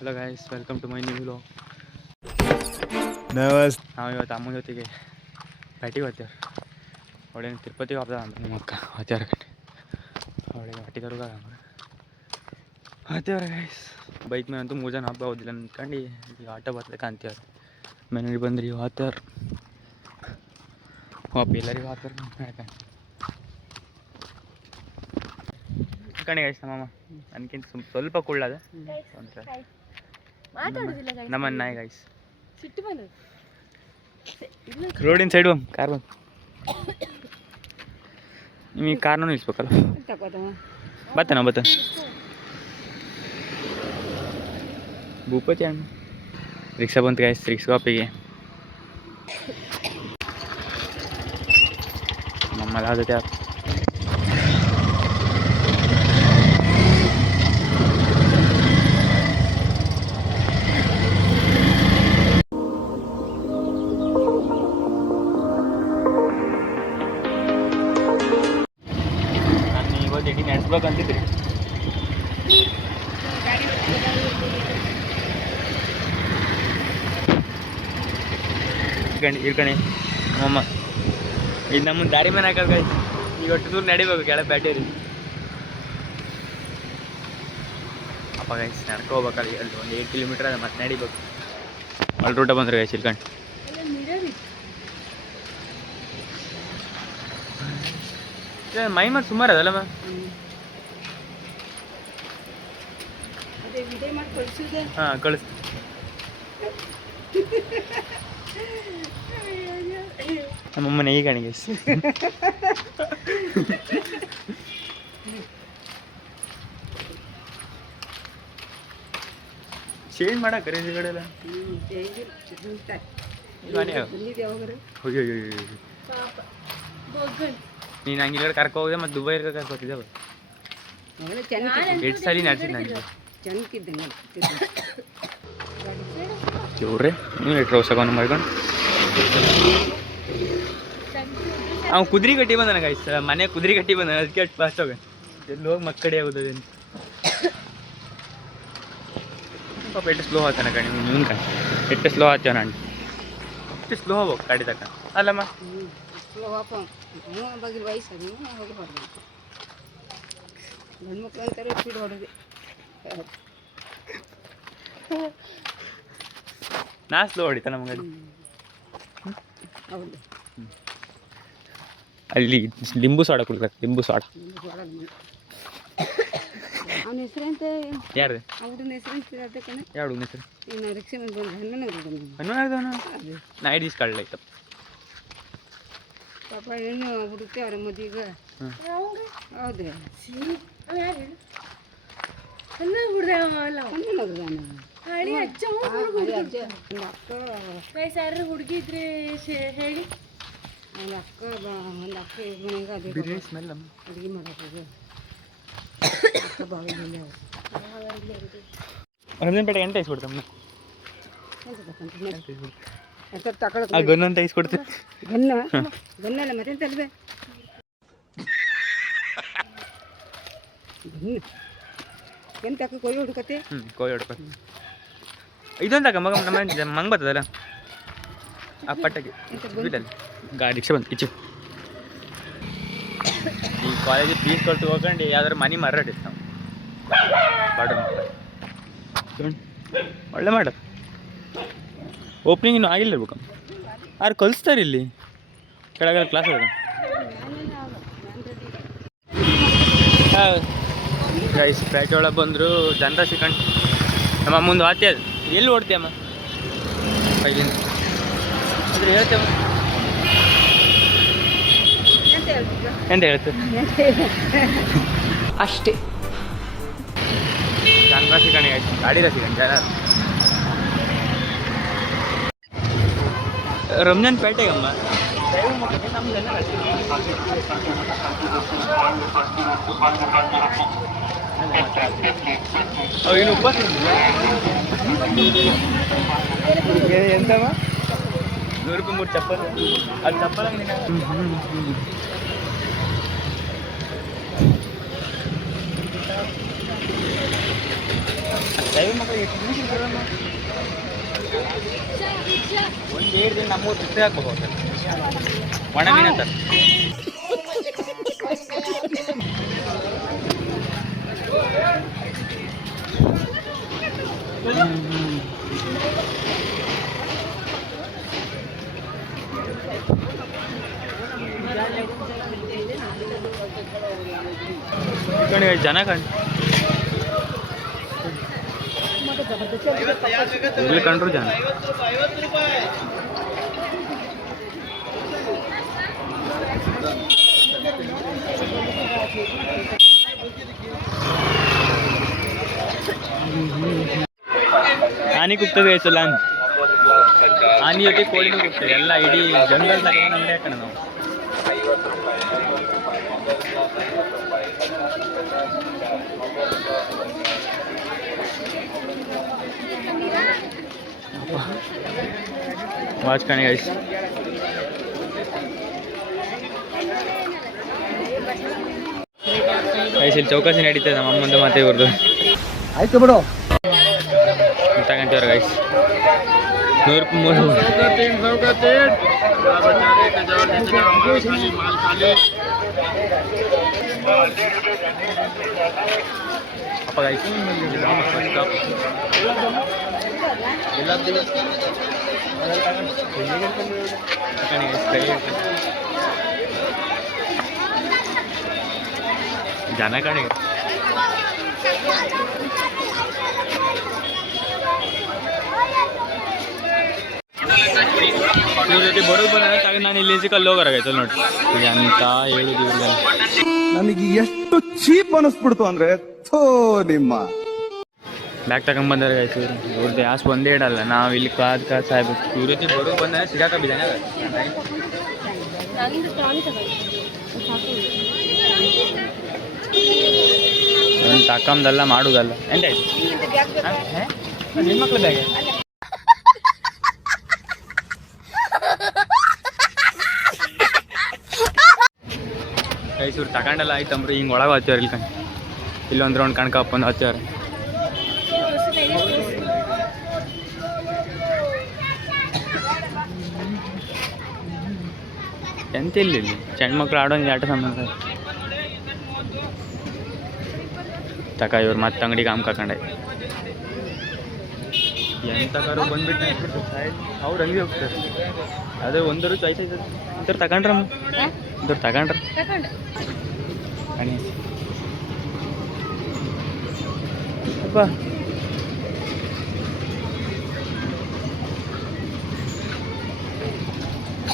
Hello guys, welcome to my new vlog. ನಾವು ಇವತ್ತು ಅಮ್ಮನ ಜೊತೆಗೆ ಬ್ಯಾಟಿಗೆ ಹೋಗ್ತೇವೆ. ಅವಳೇನು ತಿರುಪತಿಗೆ ಹೋಗ್ದ ಅಂದ್ರೆ ನಿಮ್ಮ ಅಕ್ಕ ಹೋಗ್ತೇವ್ರ ಕಟ್ಟಿ ಅವಳಿಗೆ ಬ್ಯಾಟಿ ತರೋಗ ಹೋಗ್ತೇವ್ರ ಗೈಸ್. ಬೈಕ್ ಮೇಲೆ ಅಂತೂ 3 ಜನ ಹಬ್ಬ ಹೋದಿಲ್ಲ ಅಂದ್ಕೊಂಡು ಈಗ ಆಟೋ ಬರ್ತದೆ ಕಾಣ್ತೇವ್ರಿ. ಮನೆಗೆ ಬಂದ್ರಿ ಹೋಗ್ತೇವ್ರ ಹೋಪ ಎಲ್ಲರಿಗೂ ಹೋಗ್ತಾರ ಯಾಕಂದ್ರೆ ಕಣೆ ಗೈಸ್. ನಮ್ಮಮ್ಮ ನನಗಿಂತ ಸ್ವಲ್ಪ ಕುಳ್ಳದ ನಮ್ಮನ್ನ ನಾಯಿ ಗೈಸ್. ರೋಡಿನ ಸೈಡು ಕಾರ್ ಬಂದು ನಿಮಗೆ ಕಾರ್ನೂ ನಿಲ್ಲಿಸ್ಬೇಕಲ್ಲ. ಬತ್ತ ಭೂಪತಿ ಅಣ್ಣ ರಿಕ್ಷಾ ಬಂತು ಗೈಸ್. ರಿಕ್ಷಾ ಕಾಪಿಗೆ ನಮ್ಮಲ್ಲ ಆದತೆ ನಡೆಸ್ಬೇಕಂತಿದ್ರಿ. ಇರ್ಕಣಿ ನಮ್ಮಮ್ಮ ಇದು ನಮ್ಮನ್ನ ದಾರಿ ಮೇಲೆ ಹಾಕೋದು ಗೈಸ್. ಈಗ ಒಟ್ಟು ದೂರ ನಡಿಬೇಕು ಕೆಳ ಬ್ಯಾಟೇರಿ ಅಪ್ಪ ಗೈಸ್. ನಡ್ಕೋಬೇಕಲ್ಲ ಅಲ್ಲಿ ಒಂದು 8 ಕಿಲೋಮೀಟ್ರ್ ಅದ, ಮತ್ತೆ ನಡಿಬೇಕು. ಅಲ್ಲಿ ರೂಟ ಬಂದ್ರೆ ಗೈಸ್ ಇರ್ಕಂಡು ಮೈ ಮತ್ತೆ ಸುಮಾರು ಅದಲ್ಲಮ್ಮ. ಹಾಂ ಕಳಿಸ್. ನಮ್ಮಮ್ಮನ ಈಗ ಕಣಿಗೆ ಚೇಂಜ್ ಮಾಡಕ್ಕೆ ರೀ ಕಡೆ ಎಲ್ಲ ನೀನು ಹಂಗಿಲ್ಲ ಕರ್ಕೊ ಹೋಗಿದೆ ಮತ್ತು ದುಬೈ ಕರ್ಕೋತಿದ್ದಾವೆ. ಎಷ್ಟು ಸರಿ ನಡೆಸಿದ್ದು ನನಗೆ ಇವ್ರಿ ನೀವು ಎಷ್ಟು ರೋಸವನ್ನು ಮಾಡ್ಕೊಂಡು ಅವ್ನು ಕುದುರೆ ಕಟ್ಟಿ ಬಂದ ಗೈಸ್. ಮನೆ ಕುದುರೆ ಕಟ್ಟಿ ಬಂದ, ಅದಕ್ಕೆ ಅಷ್ಟು ಫಾಸ್ಟ್ ಹೋಗ ಎಲ್ಲಿ ಹೋಗಿ ಮಕ್ಕಡೆ ಆಗೋದೇನು ಪಾಪ. ಎಷ್ಟು ಸ್ಲೋ ಆಗ್ತಾನೆ ಕಣಿ ನೀವು ಕಣಿ. ಎಷ್ಟು ಸ್ಲೋ ಆಗ್ತೇವೆ ನಾನು ಎಷ್ಟು ಸ್ಲೋ ಹೋಗ್ಬೇಕು ಗಾಡಿ ತಕ್ಕ ಅಲ್ಲಮ್ಮ. ನಾ ಸ್ಲೋ ಹೊಡಿತ ನಮ್ಮ ಗಾಡಿ. ಅಲ್ಲಿ ಲಿಂಬು ಸೋಡಾ ಕುಡ್ಬೇಕು, ಲಿಂಬು ಸೋಡಾ. ಯಾರು ಯಾವ ಹೆಸರು ನಾ ಐದು ದಿವ್ಸ ಕಳ್ಳ ಆಯ್ತಪ್ಪ. ಪಾಪ ಹೆಣ್ಣು ಹುಡುಕ್ತೆ ಅವ್ರ ಮದುವೆಗೆ. ಹೌದು ಹುಡುಗಿದ್ರೆ ಹೇಳಿ. ಒಂದು ಅಕ್ಕ ಮನೆಗೆ ಅಡುಗೆ ಮಾಡೋದು ಅಕ್ಕ ಬಾವಿಲ್ಲ ಪೇಟೆ ಎಂಟ ಇಸ್ಬಿಡ್ತಮ್ಮ. ಗನ್ನು ಅಂತ ಇಸ್ಕೊಡ್ತೀವಿ. ಗನ್ನಲ್ಲ ಮತ್ತೆಂತ ಅಲ್ವೇ ಎಂತ ಅಕ್ಕ ಕೊಯ್ಯಿ ಹುಡುಕತ್ತೆ. ಕೋಯಿ ಹೊಡ್ಕೊತ ಇದೊಂದು ಮಗ ನಮ್ಮ ಮಂಗ್ ಬರ್ತದಲ್ಲ ಆ ಪಟ್ಟಕ್ಕೆ ಗಾಡಿ ರಿಕ್ಷಾ ಬಂತು ಇಚ್ಚು. ಈ ಕಾಲೇಜಿಗೆ ಫೀಸ್ ಕೊಟ್ಟು ಹೋಗ್ಕೊಂಡು ಯಾವ್ದಾರು ಮನೆ ಮಾರಾಡಿತ್ತು ನಾವು ಬಾಡ್ರು ಒಳ್ಳೆ ಮಾಡ. ಓಪನಿಂಗ್ ಇನ್ನೂ ಆಗಿಲ್ಲ ಇರ್ಬೇಕು. ಯಾರು ಕಲಿಸ್ತಾರೆ ಇಲ್ಲಿ ಕೆಳಗೆಲ್ಲ ಕ್ಲಾಸ್ ಆಗ ಗೈಸ್. ಪ್ಯಾಟೆ ಒಳಗೆ ಬಂದರು ಜನರ ಸಿಕ್ಕಂಡು ನಮ್ಮ ಮುಂದೆ ಆತೆ. ಅದು ಎಲ್ಲಿ ಓಡ್ತೀಯಮ್ಮ ಅಲ್ಲಿಂದ ಅಂದ್ರೆ ಹೇಳ್ತೇವ ಎಂತ ಹೇಳ್ತೇವೆ ಅಷ್ಟೇ. ಜನರ ಸಿಕ್ಕಂಡು ಆಯ್ತು, ಗಾಡಿ ಸಿಕ್ಕಂಡು ಜನ. ರಂಜಾನ್ ಪೇಟೆಗಮ್ಮ ಏನು ಉಪವಾಸ ಎಂತಮ್ಮ 100 ರೂಪಾಯಿ 3 ಚಪ್ಪಲ್. ಅದು ಚಪ್ಪಲ್ ದೈವ ಮಕ್ಕಳಿಗೆ ಎಷ್ಟು ದಿನ ಸಿಗ್ತಾರಮ್ಮ? ಒಂದು 2 ದಿನ ನಮ್ಮೂರು ಬಿಟ್ಟು ಹಾಕ್ಬೇಕು ಒಣ ಮೀನು ಅಂತ. ಜನ ಕಂಡು ಇಲ್ಲಿ ಕಂಡ್ರು ಜನ. ಆನೆ ಕುಗ್ತದೆ ಸಲ ಆನೆ ಜೊತೆ ಕೋಳಿನೂ ಕುಗ್ತದೆ ಎಲ್ಲ ಇಡೀ ಜಂಗಲ್ ತಗೊಂಡು ಯಾಕಣ ನಾವು. ವಾಚ್ ಕಾಣಿ ಗೈಸ್. ಗೈಸ್ ಇಲ್ಲಿ ಚೌಕಾಸಿ ನಡೀತದೆ ನಮ್ಮ ಅಮ್ಮಂದು ಮತ್ತೆ ಇವ್ರದ್ದು. ಆಯ್ತು ಬಿಡು. ತಗೊಂತೀವ್ರ ಗೈಸ್ 100 ರೂಪಾಯಿ 3 ಅಪ್ಪ ಗೈಸ್ ಜನ ಕಾಣಿ ಇವ್ರ ಜೊತೆ ಬರೋದು ಬಂದ ತಗೊಂಡು ನಾನು ಇಲ್ಲಿ ಕಲ್ಲು ಹೋಗೋರಾಗೈತಲ್ಲ ನೋಡಿ ಅಂತ ಹೇಳುದು ಇವ್ರಿಗೆ. ನನಗೆ ಎಷ್ಟು ಚೀಪ್ ಅನಿಸ್ಬಿಡ್ತು ಅಂದ್ರೆ ಥೋ ನಿಮ್ಮ ಬ್ಯಾಗ್ ತಗೊಂಡ್ಬಂದಾರೆ ಆಯ್ತು ಇವ್ರದ್ದು ಯಾಸ್ ಒಂದೇ ಇಡಲ್ಲ. ನಾವು ಇಲ್ಲಿ ಕಾದ್ ಸಾಯ್ಬೇಕು. ಇವ್ರ ಜೊತೆ ಬರೋದು ಬಂದ ಸಿಗಾಕ ಬಿದ್ದಾನೆ ತಕ್ಕಂದಲ್ಲ ಮಾಡುದಲ್ಲ ಎಂತಾಯ್ತು ಹೆಣ್ಮಕ್ಳು ಬ್ಯಾಗೆ ಕೈಸೂರು ತಗೊಂಡಲ್ಲ ಆಯ್ತಂಬ್ರಿ ಹಿಂಗೆ ಒಳಗೆ ಹತ್ತೇವ್ರಿ ಇಲ್ಲಿ ಇಲ್ಲೊಂದು ರೌಂಡ್ ಕಣ್ಕಪ್ಪಂದು ಹತ್ತೇವ್ರಿ. ಎಂತ ಇಲ್ಲಿ ಹೆಣ್ಮಕ್ಳು ಆಡೋಂಗೆ ಆಟ ಸಂಬಂಧ ತಕ ಇವ್ರು ಮತ್ತೆ ಅಂಗಡಿಗೆ ಆಮ್ ಕಾಕೊಂಡೆ ಎಂತಕಾರು ಬಂದ್ಬಿಟ್ಟು ಅವ್ರು ಹಂಗೆ ಹೋಗ್ತಾರೆ. ಅದೇ ಒಂದರು ಚಾಯ್ಸ್ ಆಯ್ತದೆ ಇಂಥವ್ರು ತಗೊಂಡ್ರಮ್ಮ ಇಂಥವ್ರು ತಗೊಂಡ್ರ ಅಣಿ ಅಪ್ಪ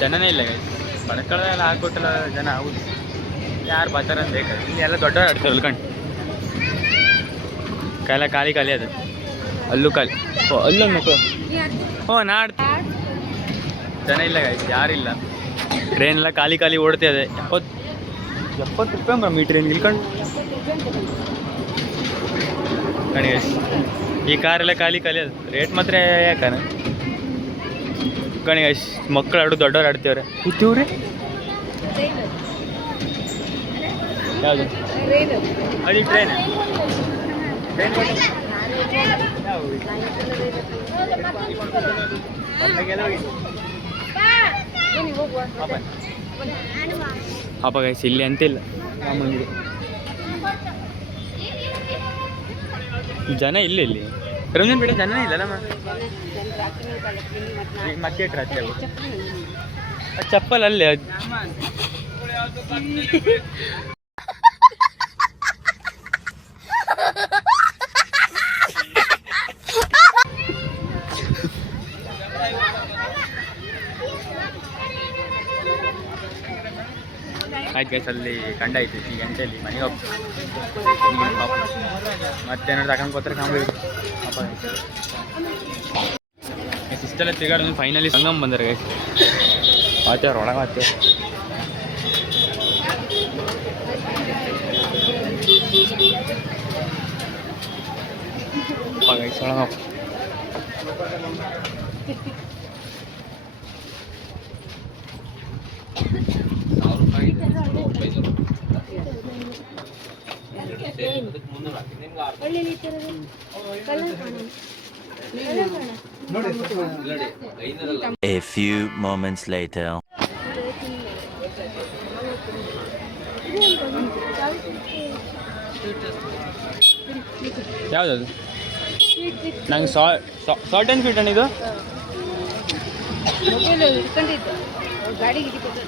ಜನನೇ ಇಲ್ಲ ಬಡಕಳೆಲ್ಲ ಹಾಕ್ಬಿಟ್ಟಲ್ಲ ಜನ. ಹೌದು ಯಾರು ಬರ್ತಾರ ಅಂತ ಬೇಕಾದ್ರೆ ಇಲ್ಲಿ ಎಲ್ಲ ದೊಡ್ಡವ್ರು ಆಡ್ತಾರೆ ಅಲ್ಕಂಡು ಕಾಲ ಖಾಲಿ ಖಾಲಿ ಅದು ಅಲ್ಲೂ ಖಾಲಿ. ಓ ಅಲ್ಲೊಂದು ಮಕ್ಕಳು ನಾ ಆಡ್ತೀನಿ. ಜನ ಇಲ್ಲ ಗಾಯ್ತು ಯಾರಿಲ್ಲ. ಟ್ರೈನ್ ಎಲ್ಲ ಖಾಲಿ ಖಾಲಿ ಓಡ್ತಾ ಇದೆ. 70 ರೂಪಾಯಿ ಬರ ಈ ಟ್ರೈನ್ ನಿಲ್ಕೊಂಡು ಕಣಿ ಈ ಕಾರೆಲ್ಲ ಖಾಲಿ ಖಾಲಿ ಅದು ರೇಟ್ ಮಾತ್ರ ಯಾಕನ ಕಣಿ ಮಕ್ಕಳು ಆಡು ದೊಡ್ಡವ್ರು ಆಡ್ತೀವ್ರೆ ಕೂತೀವ್ರಿ. ಯಾವುದು ಅದು ಟ್ರೈನ್ ಅಪ್ಪ ಗೈಸ್ ಇಲ್ಲಿ ಅಂತಿಲ್ಲ ರಾಮಂದಿರ ಜನ ಇಲ್ಲ ಇಲ್ಲಿ ರಂಜನ್ ಬೇಡ ಜನ ಇಲ್ಲಮ್ಮ. ಈಗ ಮತ್ತೆ ರಾತ್ರಿ ಚಪ್ಪಲ್ ಅಲ್ಲೇ ಆಯ್ತು ಗೈಸ್ ಅಲ್ಲಿ ಕಂಡಾಯ್ತು ಈ ಗಂಟೆಯಲ್ಲಿ ಮನೆಗೆ ಹೋಗ್ತೀವಿ. ಮತ್ತೇನಾದ್ರು ತಗೊಂಡು ಹೋಗ್ತಾರೆ ಕಾಂಬಿಟ್ಟು ಅಪ್ಪ ಇಷ್ಟೆಲ್ಲ ತಿರುಗಾಡೋದು ಫೈನಲಿ ಸಂಗಮ್ ಬಂದರೆ ಗೈಸ್ ಆತೇವ್ರು ಒಳಗೆ ಆತೇವ್ರು. ಅಪ್ಪ ಗೈಸ್ ಒಳಗೆ A few moments later. ಯಾವುದದು ನಂಗೆ ಸಾಲ್ಟ್ ಆ್ಯಂಡ್ ಸ್ವೀಟ್ ಇದು ಮೊಬೈಲ್ ಇಟ್ಕೊಂಡಿದ್ದು ಗಾಡಿಗೆ ಹಿಡಿಬೇಕು.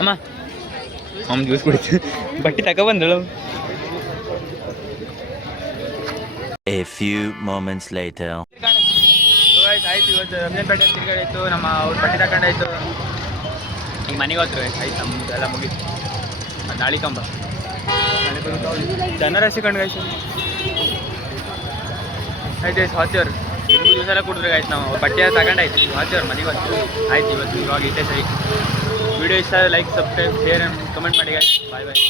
ಅಮ್ಮ ಅಮ್ಮ ಜ್ಯೂಸ್ ಕುಡಿತು ಬಟ್ಟೆ ತಗೊಬಂದಳು. A few moments later. ಆಯ್ತು ಇವತ್ತು ರಂಜನಪೇಟೆ ತಿರುಗಾಡಿತ್ತು, ನಮ್ಮ ಅವ್ರ ಬಟ್ಟೆ ತಗೊಂಡಾಯ್ತು. ಈಗ ಮನೆಗೆ ಹೋದ್ರು ಆಯ್ತು ನಮ್ದು ಎಲ್ಲ ಮುಗೀತು. ನಾಳೆ ಕಂಬ ಜನರಾಶಿ ಕಂಡು ಗಾಯ್ತು ಆಯ್ತು ಆಯ್ತು ಹೋಗ್ತೀವ್ರು. ನಿಮಗೂ ಜ್ಯೂಸ್ ಎಲ್ಲ ಕುಡಿದ್ರೆ ಆಯ್ತು. ನಾವು ಬಟ್ಟೆ ತಗೊಂಡಾಯ್ತು ಈಗ ಹೋಗ್ತೀವ್ರು ಮನೆಗೆ ಹೋಗ್ತೀವಿ. ಆಯ್ತು ಇವತ್ತು ಇವಾಗ ಇಟ್ಟೆ ಸರಿ. ವಿಡಿಯೋ ಇಷ್ಟ ಲೈಕ್ ಸಬ್ಸ್ಕ್ರೈಬ್ ಶೇರ್ ಕಮೆಂಟ್ ಮಾಡಿ ಗಾಯ್ತು. ಬಾಯ್ ಬಾಯ್.